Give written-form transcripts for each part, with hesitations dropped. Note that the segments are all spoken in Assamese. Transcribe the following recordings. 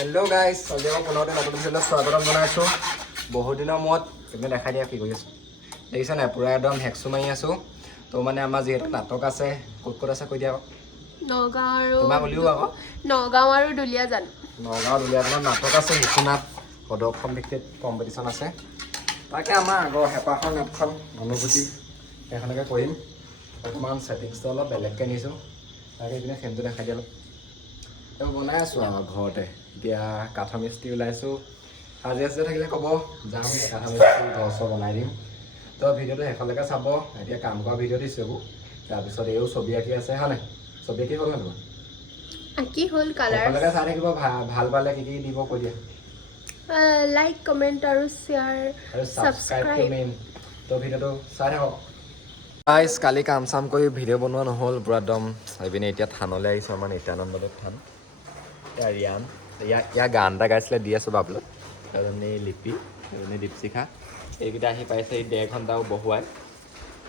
হেল্ল' গাইজ, আজি মই পুনৰতে নতুন ভিডিঅ'লৈ স্বাগতম জনাইছোঁ। বহুত দিনৰ মূৰত তুমি দেখাই দিয়া কি কৰি আছোঁ দেখিছা নাই, পূৰা একদম হেকচু মাৰি আছোঁ। তো মানে আমাৰ যিহেতু নাটক আছে, ক'ত আছে কৈ দিয়া আকৌ। নগাঁও আৰু দুলীয়াজান। নগাঁও দুলীয়াজানত নাটক আছে, শিশুনাট সদৌ ভিত্তিত কম্পিটিশ্যন আছে। তাকে আমাৰ আগৰ হেঁপাহৰ নাটখন অনুভূতি সেইখনকে কৰিম। অকণমান ছেটিংছটো অলপ বেলেগকৈ নিছোঁ, তাকে এইপিনে ফ্ৰেমটো দেখাই দিয়া অলপ। এইবোৰ বনাই আছোঁ আৰু ঘৰতে। এতিয়া কাঠ মিস্ত্ৰী ওলাইছোঁ, হাজিৰা থাকিলে ক'ব, যাম কাঠ মিস্ত্ৰী ঘৰ চৰ বনাই দিম। তো ভিডিঅ'টো শেষলৈকে চাব। এতিয়া কাম কৰা ভিডিঅ' দিছোঁ এইবোৰ। তাৰপিছত এইও ছবি আঁকি আছে হয় নাই, ছবি আঁকি হ'ল নে তোমাৰ? আঁকি হ'ল, কালাৰ শেষলৈকে চাই থাকিব। ভাল পালে কি দিব কৈ দিয়া। লাইক, কমেণ্ট আৰু শ্বেয়াৰ আৰু ছাবস্ক্ৰাইবটো মেইন। তো ভিডিঅ'টো চাই থাকক। গাইজ, কালি কাম চাম কৰি ভিডিঅ' বনোৱা নহ'ল পূৰা একদম। এইপিনে এতিয়া থানলৈ আহিছোঁ, আমাৰ নিত্যানন্দদেৱ থান। এতিয়া ৰিয়ান ইয়াৰ গান এটা গাইছিলে, দি আছোঁ বাবলত। এজনী লিপি, এজনী দীপশিখা, এইকেইটা আহি পাইছে এই 1.5 ঘণ্টাও বহুৱাই।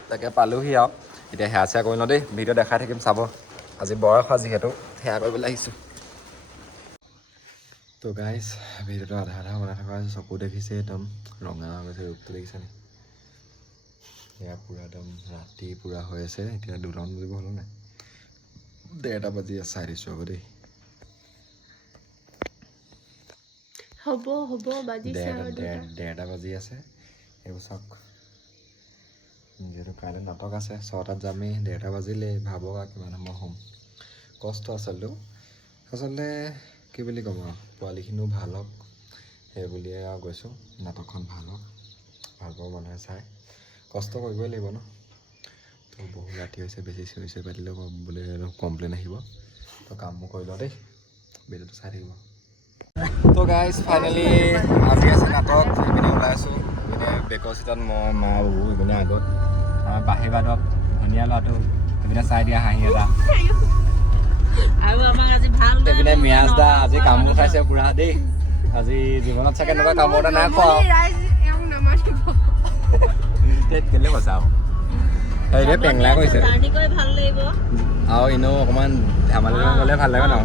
তাকে পালোহি আৰু এতিয়া সেয়া চেয়া কৰি লওঁ দেই, ভিডিঅ' দেখাই থাকিম চাব। আজি বয়স যিহেতু সেয়া কৰিবলৈ আহিছোঁ। তো গাইজ, ভিডিঅ'টো আধা বনাই থকা হৈছে। চকু দেখিছে একদম ৰঙা হৈ গৈছে, ৰূপটো দেখিছেনে? সেয়া পূৰা একদম ৰাতি পূৰা হৈ আছে। এতিয়া 2টা বাজিব হ'ল নাই, 1:30 বাজি চাই দিছোঁ আকৌ দেই। হ'ব বাজিছে আৰু 1:30 বাজি আছে। এইবোৰ চাওক, যিহেতু কাইলৈ নাটক আছে, 6টাত যামেই, 1:30 বাজিলেই। ভাবক আৰু কিমান সময় হ'ম। কষ্ট আচলতে কি বুলি ক'ম আৰু, পোৱালিখিনিও ভাল হওক সেই বুলিয়ে আৰু গৈছোঁ। নাটকখন ভাল হওক, ভাল পাব মানুহে চাই, কষ্ট কৰিবই লাগিব ন। তো বহুত ৰাতি হৈছে, বেছি চিঞৰি পাতিলেও বোলে অলপ কমপ্লেইন আহিব। তো কামবোৰ কৰি লওঁ দেই, ভিডিঅ'টো চাই থাকিব। তো গাইজ, ফাইনেলি আজি আছে নাটক। এইপিনে ওলাই আছোঁ, এইপিনে বেকৰ চিটত মই, মা, বাবু, এইপিনে আগত আমাৰ বাঢ়ি বাদক ধুনীয়া ল'ৰাটো, এইপিনে চাই দিয়া হাঁহি এটা। এইপিনে মিয়াজ দা আজি কামোৰ খাইছে পূৰা দেই। আজি জীৱনত চাগে এনেকুৱা কামোৰ এটা নাই খোৱা কেলে বচাওঁ। সেইটোৱে পেংলা কৰিছে আৰু এনেও অকণমান ধেমালি গ'লে ভাল লাগে ন।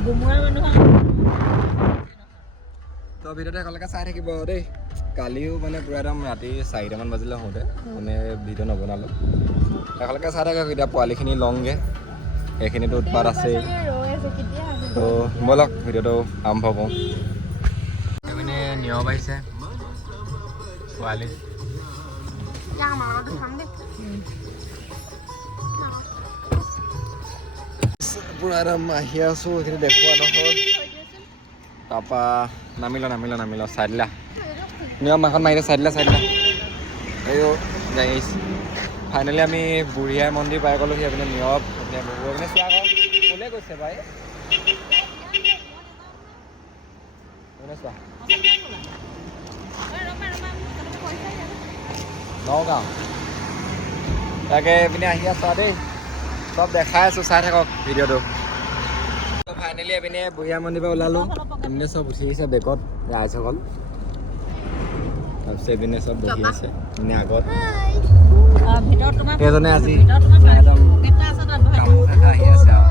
তো ভিডিঅ'টো একেলগে চাই থাকিব দেই। কালিও মানে পূৰা একদম ৰাতি 4টামান বাজিলে হওঁতে মানে ভিডিঅ' নবনালোঁ। একেলগে চাই থাকে। এতিয়া পোৱালিখিনি লওঁগৈ, সেইখিনিতো উৎপাত আছেই। তো ব'লক ভিডিঅ'টো আৰম্ভ কৰোঁ। এইপিনে নিয়ম আহিছে পোৱালি। পূৰা একদম আহি আছোঁ, এইখিনি দেখুওৱা নহ'ল। তাৰপৰা নামি ল চাই দিলা নিয়ম এখন মাৰি চাই দিলা এই যাই আহিছে। ফাইনেলি আমি বুঢ়ীআই মন্দিৰ পাই গ'লোহি। এইপিনে নিয়ম এইপিনে বহু এইপিনে চোৱা আকৌ ক'লৈ গৈছে বাই চোৱা নগাঁও। তাকে এইপিনে আহি আছোঁ দেই, চব দেখাই আছোঁ, চাই থাকক ভিডিঅ'টো। ফাইনেলি এইপিনে বুঢ়ীআই মন্দিৰৰ পৰা ওলালোঁ। এইপিনে চব উঠি আহিছে বেগত ৰাইজসকল। তাৰপিছত এইপিনে চব বহি আছে এইপিনে আগত। সেইজনে আজি একদম কামোৰ দেখা আহি আছে আৰু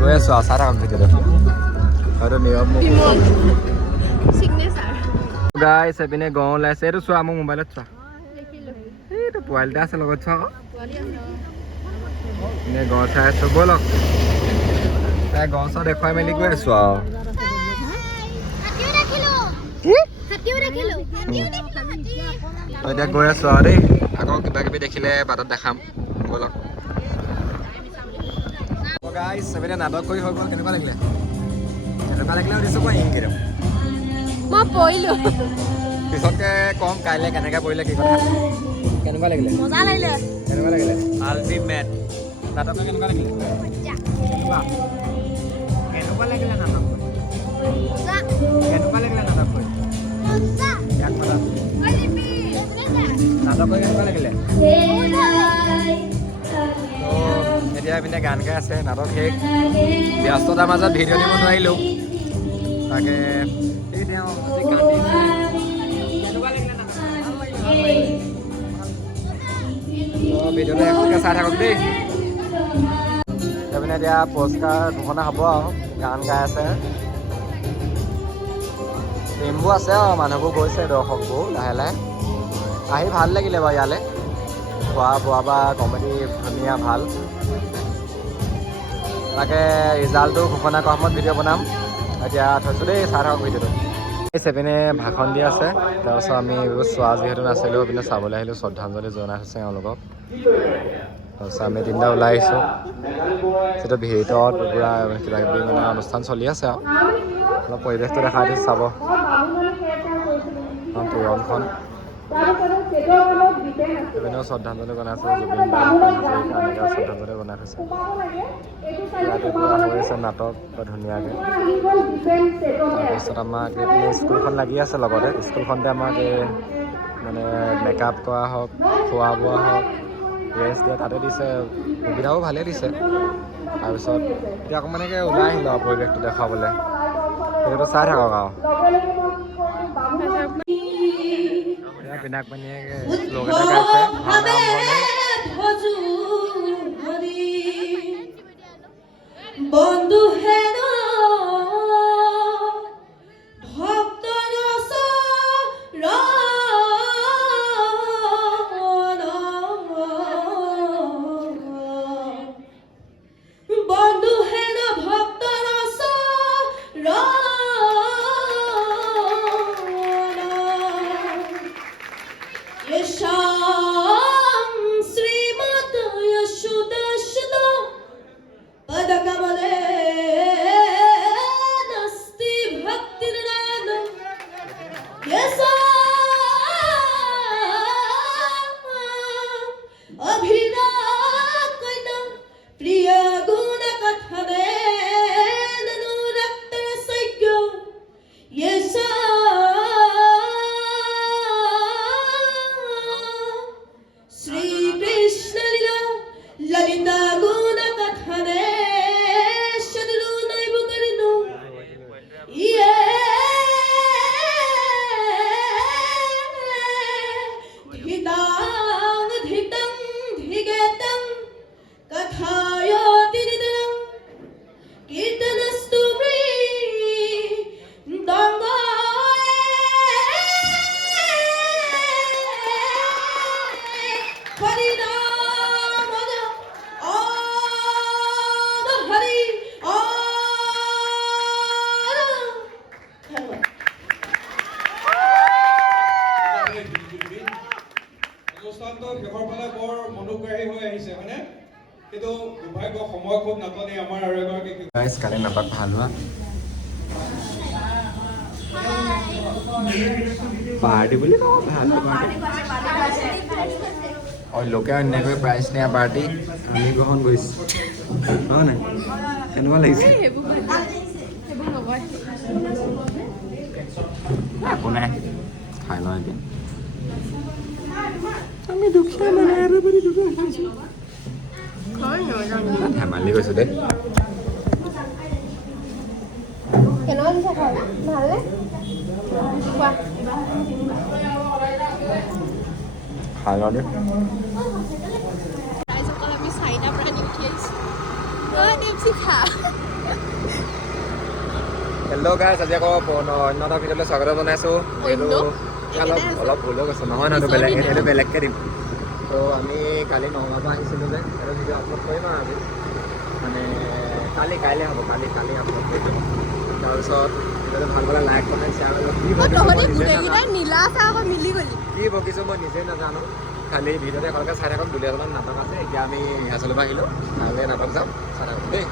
গৈ আছোঁ আৰু চাই থাকক ভিডিঅ'টো। হয়তো নিয়ম গাইছ এইপিনে গঁড় ওলাইছে। এইটো চোৱা মোৰ মোবাইলত চোৱা, এইটো পোৱালি এটা আছে লগত চোৱা আকৌ। এনে গঁড় চাই আছোঁ, ব'লক তাই গঁড় চৰ দেখুৱাই মেলি গৈ আছোঁ আৰু। এতিয়া গৈ আছোঁ আৰু দেই, আকৌ কিবা কিবি দেখিলে বাটত দেখাম, ব'লক। গাইছ এইপিনে নাটক কৰি হৈ গ'ল। কেনেকুৱা লাগিলে সুধিছোঁ মই ইংগিতম মই পৰিলোঁ। পিছতকে কম কাইলৈ কেনেকৈ পৰিলে কি কথা। কেনেকুৱা লাগিলে? মজা লাগিলে। কেনেকুৱা লাগিলে? আল্টিমেট। নাটক কেনেকুৱা লাগিলে? কেনেকুৱা লাগিলে নাটক? কেনেকুৱা লাগিলে নাটক কৰি? নাটক কৰি কেনেকুৱা লাগিলে? এতিয়া এইপিনে গান গাই আছে, নাটক শেষ। ব্যস্ততাৰ মাজত ভিডিঅ' দিব নোৱাৰিলোঁ। তাকে এই তেওঁ আজি কান্দিছে। কেনেকুৱা লাগিলে নাটক? ভিডিঅ'টো একেলগে চাই থাকক দেই। তাৰপিনে এতিয়া পুৰস্কাৰ ঘোষণা হ'ব আৰু। গান গাই আছে টিমবোৰ আছে আৰু মানুহবোৰ গৈছে দৰ্শকবোৰ লাহে লাহে আহি ভাল লাগিলে বাৰু ইয়ালৈ খোৱা বোৱা বা কমেডি ধুনীয়া ভাল তাকে ৰিজাল্টটো ঘোষণা কৰা সময়ত ভিডিঅ' বনাম এতিয়া থৈছোঁ দেই চাই থাকক ভিডিঅ'টো এই চেপিনে ভাষণ দি আছে তাৰপিছত আমি এইবোৰ চোৱা যিহেতু নাছিলোঁ পিনে চাবলৈ আহিলোঁ শ্ৰদ্ধাঞ্জলি জনাই হৈছে এওঁলোকক তাৰপিছত আমি তিনিটা ওলাই আহিছোঁ যিটো ভিতৰত পূৰা কিবা কিবি মানে অনুষ্ঠান চলি আছে আৰু অলপ পৰিৱেশটো দেখাই দিছোঁ চাব তোৰণখন বিভিন্ন শ্ৰদ্ধাঞ্জলি জনাইছে জুবিন দা এনেকৈ শ্ৰদ্ধাঞ্জলি জনাই থৈছে ইয়াতে পূৰা হৈ আছে নাটক ধুনীয়াকৈ তাৰপিছত আমাক এইপিনে স্কুলখন লাগি আছে লগতে স্কুলখনতে আমাক এই মানে মেকআপ কৰা হওক খোৱা বোৱা হওক ৰেষ্ট দিয়ে তাতে দিছে সুবিধাও ভালেই দিছে তাৰপিছত এতিয়া অকণমানকৈ ওলাই আহিলোঁ আৰু পৰিৱেশটো দেখাবলৈ সেইটো চাই থাকক আৰু পিনাক পানীয়ে শ্লোক এটা গাইছে ভাওনা বন্ধু হেন কালি নাটক ভাল হোৱা পাৰ্টি বুলি কওঁ ভাল লোকে অন্যায়কৈ প্ৰাইজ নিয়া পাৰ্টি আমি গ্ৰহণ কৰিছোঁ নহয় নাই কেনেকুৱা লাগিছে একো নাই খাই লওঁ এতিয়া আমি দুখীয়া মানে আৰু ধেমালি কৈছোঁ দেই খাই লওঁ দেই আমি চাইনা প্ৰাণী উঠি আহিছোঁ হেল্ল' গাইছ আজি আকৌ অন্য এটা ভিডিঅ'লৈ স্বাগত জনাইছোঁ এইটো অলপ ভুল হৈ গৈছে নহয় এইটো বেলেগকৈ দিম তো আমি কালি নগাঁৱৰ পৰা আহিছিলোঁ যে এইটো ভিডিঅ' আপলোড কৰিম আৰু আজি মানে কাইলৈ হ'ব কালি আপলোড কৰি দিম তাৰপিছত ভিডিঅ'টো ভাল পালে লাইক কমেণ্ট শ্বেয়াৰ কৰিব কি বকিছোঁ মই নিজেই নাজানো খালি ভিডিঅ'তে একেলগে চাই থাকক দুলীয়াজনত নাটক আছে এতিয়া আমি ৰিহাৰ্চেলৰ পৰা আহিলোঁ কাইলৈ নাটক যাম চাই থাকক দেই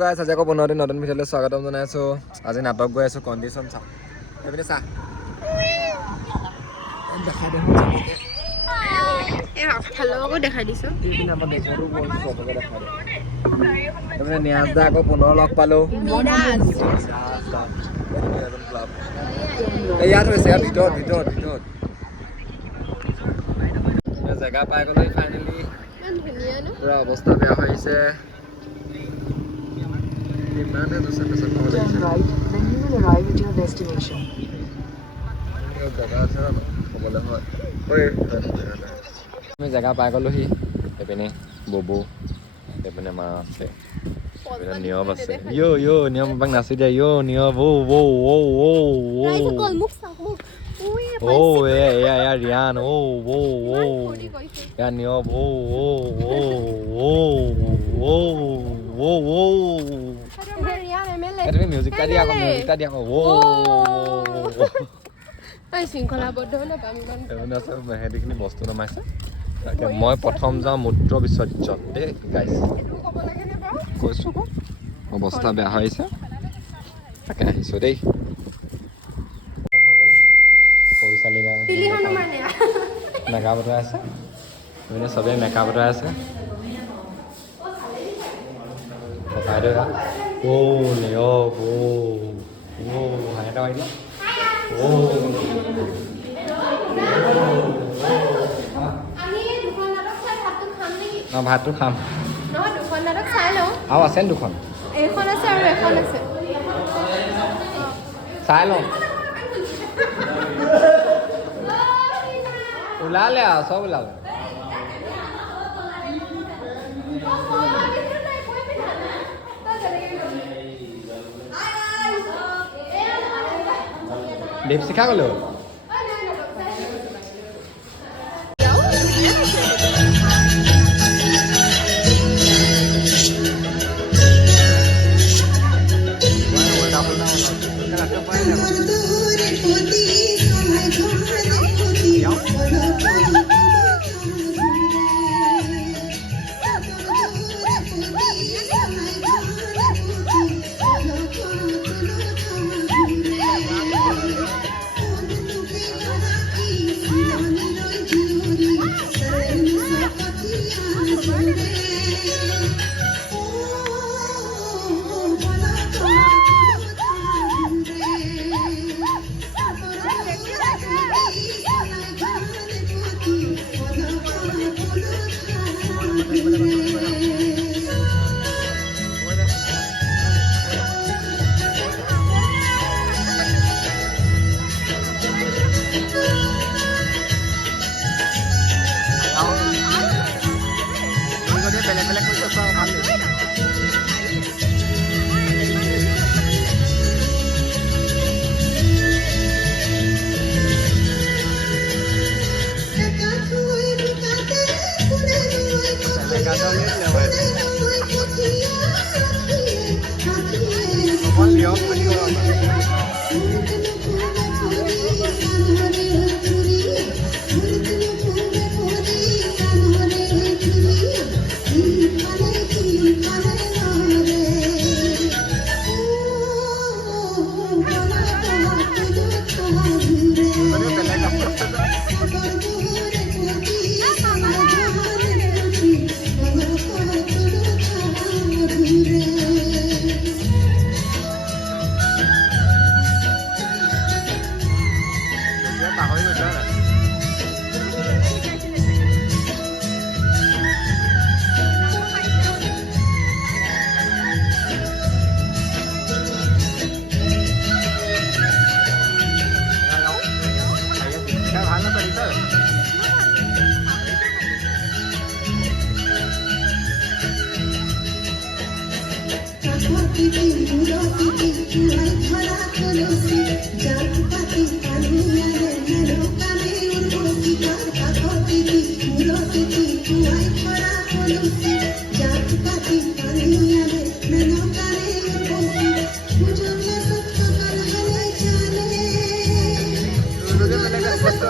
গাইছ আজি আকৌ 15 দিন নতুন ভিডিঅ'লৈ স্বাগতম জনাইছোঁ আজি নাটক গৈ আছোঁ কণ্ডিশ্যন চাওঁ সেইপিনে চা দেখাই দেখোন দেখাই দিছোঁ নিয়াজ দা আকৌ পুনৰ লগ পালোঁ ইয়াত হৈছে ইয়াত ভিতৰত জেগা পাই গ'লে ফাইনেলি পুৰা অৱস্থা বেয়া হৈ আহিছে আমি জেগা পাই গ'লোহি এইপিনে ববু এইপিনে মা আছে নিয়ম আছে নিয়ম এবাক নাচি দিয়া নিয়ম ৰাইজে কল মোক চাওক মোক এয়া ৰিয়ান এয়া নিয়ম তুমি মিউজিকটা দিয়া আকৌ মিউজিকটা দিয়া আকৌ শৃংখলাবদ্ধ নাপাম ইমান সেইখিনি বস্তু নমাইছে তাকে মই প্ৰথম যাওঁ মূত্ৰ বিসৰ্জন দেই গাইছ কৈছোঁ অৱস্থা বেয়া হৈছে তাকে আহিছোঁ দেই সৰু ছোৱালী মেকআপ উঠাই আছে মানে চবেই মেকআপ উঠাই আছে ককাই দেউতা হাঁহিটা মাৰি দিয়া ভাতটো খাম আৰু আছে দুখন চাই লওঁ ওলালে আৰু চব ওলালে দীপশিখা গ'লো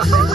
Oh,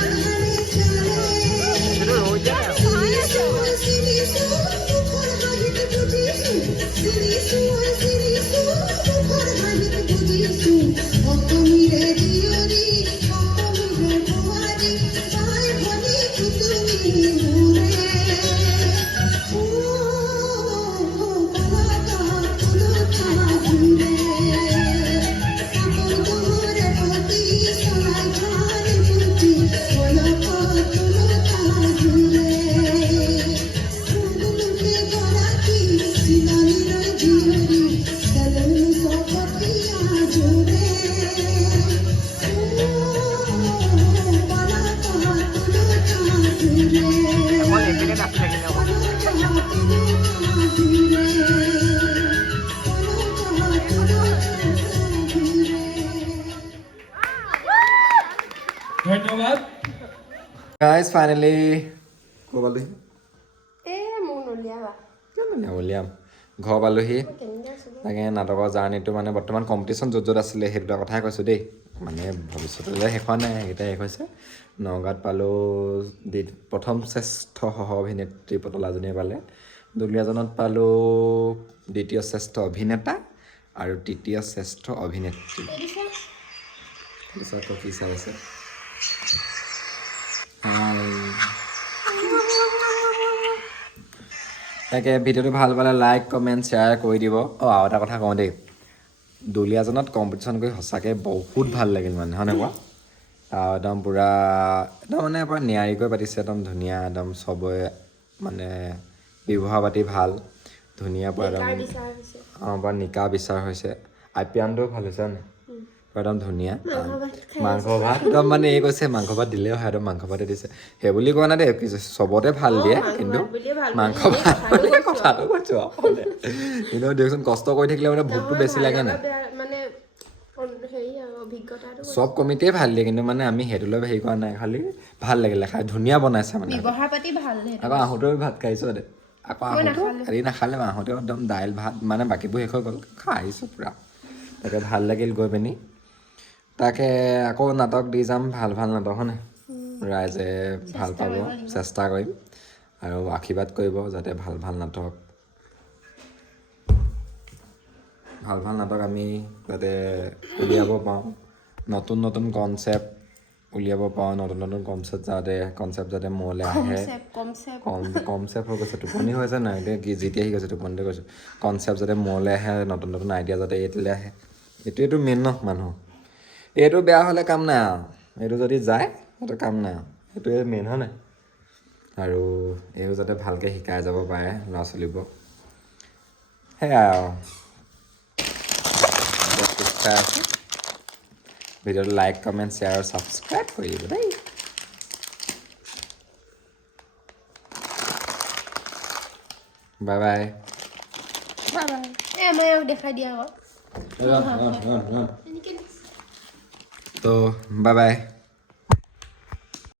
গাইজ ফাইনেলি ক'ব পালোহি মোক নলিয়াবা উলিয়াম ঘৰ পালোহি কেনেকৈ আছোঁ তাকে নাটকৰ জাৰ্ণিটো মানে বৰ্তমান কম্পিটিশ্যন য'ত য'ত আছিলে সেই দুটা কথাই কৈছোঁ দেই মানে ভৱিষ্যতলৈ শেষ হোৱা নাই সেইকেইটা শেষ হৈছে নগাঁৱত পালোঁ প্ৰথম শ্ৰেষ্ঠ সহ অভিনেত্ৰী পুতলাজনীয়ে পালে দুলীয়াজনত পালোঁ দ্বিতীয় শ্ৰেষ্ঠ অভিনেতা আৰু তৃতীয় শ্ৰেষ্ঠ অভিনেত্ৰী তাৰপিছত কি চাই আছে তাকে ভিডিঅ'টো ভাল পালে লাইক কমেণ্ট শ্বেয়াৰ কৰি দিব আৰু এটা কথা কওঁ দেই দুলীয়াজনত কম্পিটিশ্যন কৰি সঁচাকৈ বহুত ভাল লাগিল মানে হয় নাই কোৱা একদম পূৰা একদম মানে পূৰা নিয়াৰিকৈ পাতিছে একদম ধুনীয়া একদম চবৰে মানে ব্যৱহাৰ পাতি ভাল ধুনীয়া পূৰা একদম পূৰা নিকা বিচাৰ হৈছে আপ্যায়নটোও ভাল হৈছে নাই একদম ধুনীয়া মাংস ভাত একদম মানে এই কৈছে মাংস ভাত দিলেও হয় একদম মাংস ভাতে দিছে সেই বুলি কোৱা নাই দেই চবতে ভাল দিয়ে কিন্তু মাংস ভাত বুলি কথাটো কৈছোঁ কিন্তু দিয়কচোন কষ্ট কৰি থাকিলে মানে ভোকটো বেছি লাগে নাই চব কমিটিয়ে ভাল দিয়ে কিন্তু মানে আমি সেইটোলৈ হেৰি কৰা নাই খালি ভাল লাগিলে খাই ধুনীয়া বনাইছে মানে আকৌ আহোঁতেও ভাত খাইছোঁ দে আকৌ আহোঁতেও হেৰি নাখালে আহোঁতেও একদম দাইল ভাত মানে বাকীবোৰ শেষ হৈ গ'ল খাই আহিছোঁ পূৰা তাকে ভাল লাগিল গৈ পিনি তাকে আকৌ নাটক দি যাম ভাল ভাল নাটক হয়নে ৰাইজে ভাল পাব চেষ্টা কৰিম আৰু আশীৰ্বাদ কৰিব যাতে ভাল ভাল নাটক আমি যাতে উলিয়াব পাওঁ নতুন নতুন কনচেপ্ট উলিয়াব পাওঁ নতুন নতুন কনচেপ্ট যাতে মোলৈ আহে কনচেপ্ট হৈ গৈছে টোপনি হৈছে নাই এতিয়া যেতিয়া আহি গৈছে টোপনিতে কৈছোঁ কনচেপ্ট যাতে মোলৈ আহে নতুন নতুন আইডিয়া যাতে এইটোলৈ আহে এইটোৱেতো মেইন ন মানুহ এইটো বেয়া হ'লে কাম নাই আৰু এইটো যদি যায় সেইটো কাম নাই আৰু সেইটোৱে মেইন হয় নাই আৰু এইও যাতে ভালকৈ শিকাই যাব পাৰে ল'ৰা ছোৱালীবোৰক সেয়াই আৰু ভিডিঅ'টো লাইক কমেণ্ট শ্বেয়াৰ আৰু ছাবস্ক্ৰাইব কৰি দিব দেই বাই বাই আমাৰ দেখাই দিয়া আকৌ তো বাই বাই